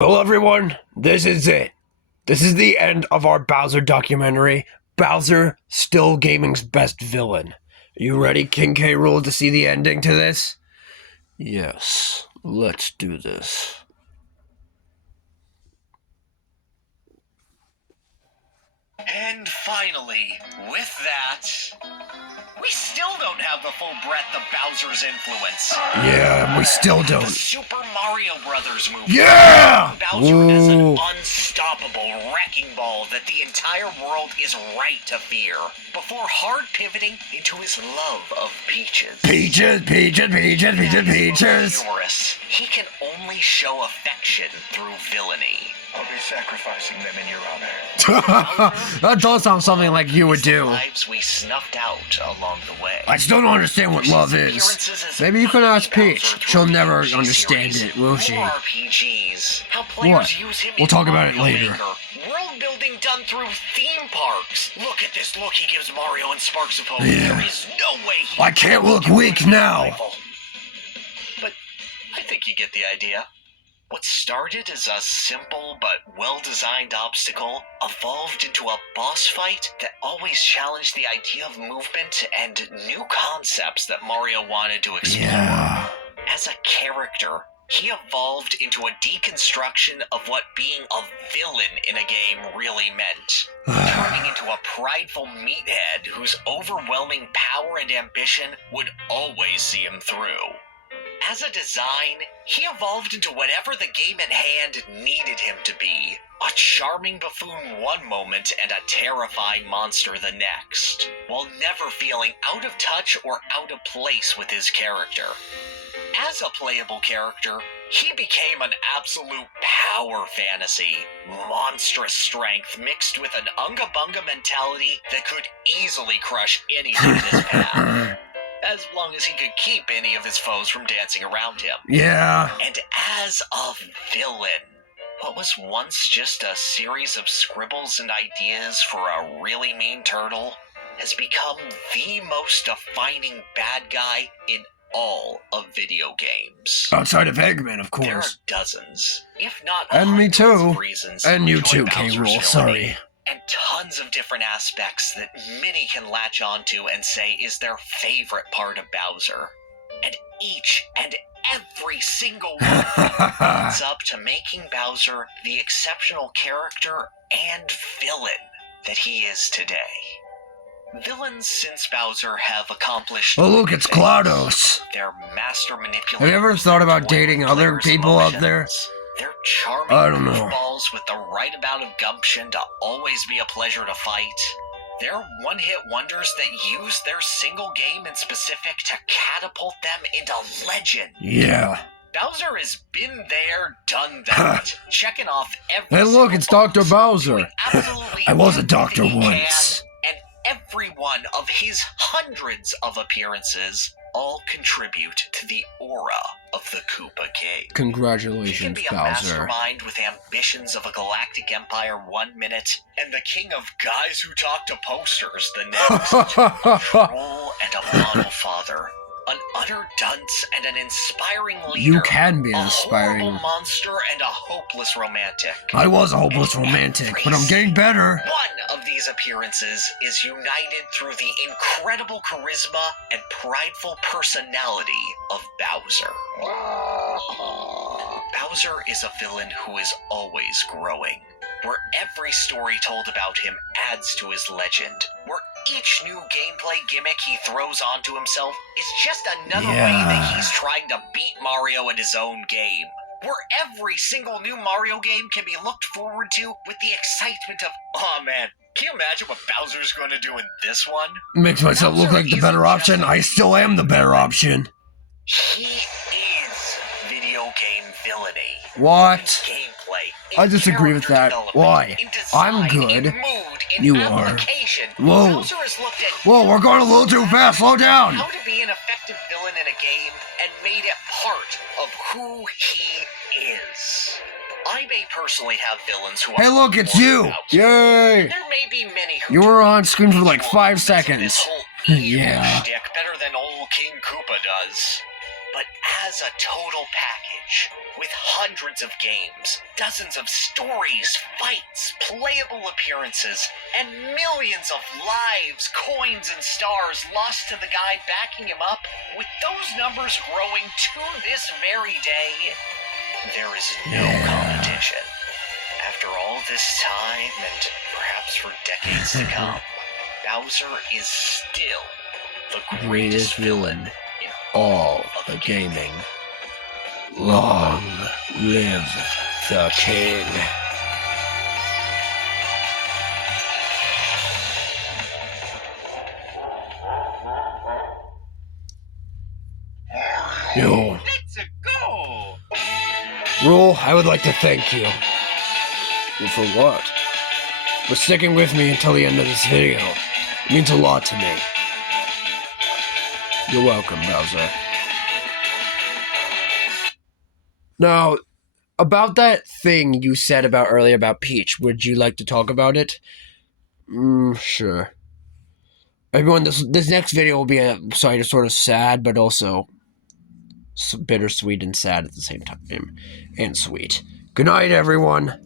Well, everyone, this is it. This is the end of our Bowser documentary. Bowser, still gaming's best villain. Are you ready, King K. Rool, to see the ending to this? Yes, let's do this. And finally, with that, we still don't have the full breadth of Bowser's influence. Yeah, we still The don't. Super Mario Brothers movie. Yeah! Bowser as an Ooh. unstoppable wrecking ball that the entire world is right to fear, before hard pivoting into his love of peaches. Peaches. Humorous. He can only show affection through villainy. I'll be sacrificing them in your honor. That does sound something like you would do. Lives we snuffed out along the way. I still don't understand what love is. Maybe you can ask Peach. She'll never understand it, will she? More RPGs. How players What? use him We'll in talk about it Mario later. Maker. World building done through theme parks. Look at this look he gives Mario and Sparks of Hope. Yeah. There is no way he I can't look weak now. But I think you get the idea. What started as a simple but well-designed obstacle evolved into a boss fight that always challenged the idea of movement and new concepts that Mario wanted to explore. Yeah. As a character, he evolved into a deconstruction of what being a villain in a game really meant, turning into a prideful meathead whose overwhelming power and ambition would always see him through. As a design, he evolved into whatever the game at hand needed him to be. A charming buffoon one moment and a terrifying monster the next, while never feeling out of touch or out of place with his character. As a playable character, he became an absolute power fantasy. Monstrous strength mixed with an unga-bunga mentality that could easily crush anything in his path. As long as he could keep any of his foes from dancing around him. Yeah. And as a villain, what was once just a series of scribbles and ideas for a really mean turtle has become the most defining bad guy in all of video games. Outside of Eggman, of There are course. dozens, if not And me hundreds too. of reasons to And you enjoy too, K. Bowser's Rool, villainy. sorry. And tons of different aspects that many can latch onto and say is their favorite part of Bowser. And each and every single one of them adds up to making Bowser the exceptional character and villain that he is today. Villains since Bowser have accomplished... Oh, look, it's things. GLaDOS. They're master manipulators. Have you ever thought about that toy dating with other players' people out there? emotions. They're charming I don't know. goofballs with the right amount of gumption to always be a pleasure to fight. They're one-hit wonders that use their single game in specific to catapult them into legend. Yeah. Bowser has been there, done that, checking off every Hey, look, single it's Dr. box, Bowser. doing absolutely I was a everything doctor he can, once. and every one of his hundreds of appearances all contribute to the aura of the Koopa King. He can Congratulations, be a Bowser. mastermind with ambitions of a galactic empire 1 minute, and the king of guys who talk to posters the next. A troll and a model father, an utter dunce and an inspiring leader. You can be a inspiring. horrible monster and a hopeless romantic. I was a hopeless romantic, but I'm getting better. One of these appearances is united through the incredible charisma and prideful personality of Bowser. Bowser is a villain who is always growing, where every story told about him adds to his legend, where each new gameplay gimmick he throws onto himself is just another way that he's trying to beat Mario in his own game, where every single new Mario game can be looked forward to with the excitement of, oh man, can you imagine what Bowser's going to do in this one? Makes myself look like the better option. I still am the better option. He is video game villainy. What? Gameplay. I disagree with that. Development, Why? in design, I'm good. In mood, in You are. application. Whoa. Bowser has looked at Whoa, we're going a little too fast. Slow down. how to be an effective villain in a game and made it part of who he is. I may personally have villains who Hey, are look, it's more you. about. Yay. There may be many who You were on screen for do like 5 elements of seconds. this whole evil Yeah. shtick better than old King Koopa does. but as a total package, with hundreds of games, dozens of stories, fights, playable appearances, and millions of lives, coins, and stars lost to the guy backing him up, with those numbers growing to this very day, there is no competition. After all this time, and perhaps for decades to come, Bowser is still the greatest villain in all of gaming. Long live the king. Yo. Let's go! Rule, I would like to thank you. Well, for what? For sticking with me until the end of this video. It means a lot to me. You're welcome, Bowser. Now, about that thing you said about earlier about Peach, would you like to talk about it? Sure. Everyone, this next video will be sort of sad, but also bittersweet and sad at the same time. And sweet. Good night, everyone.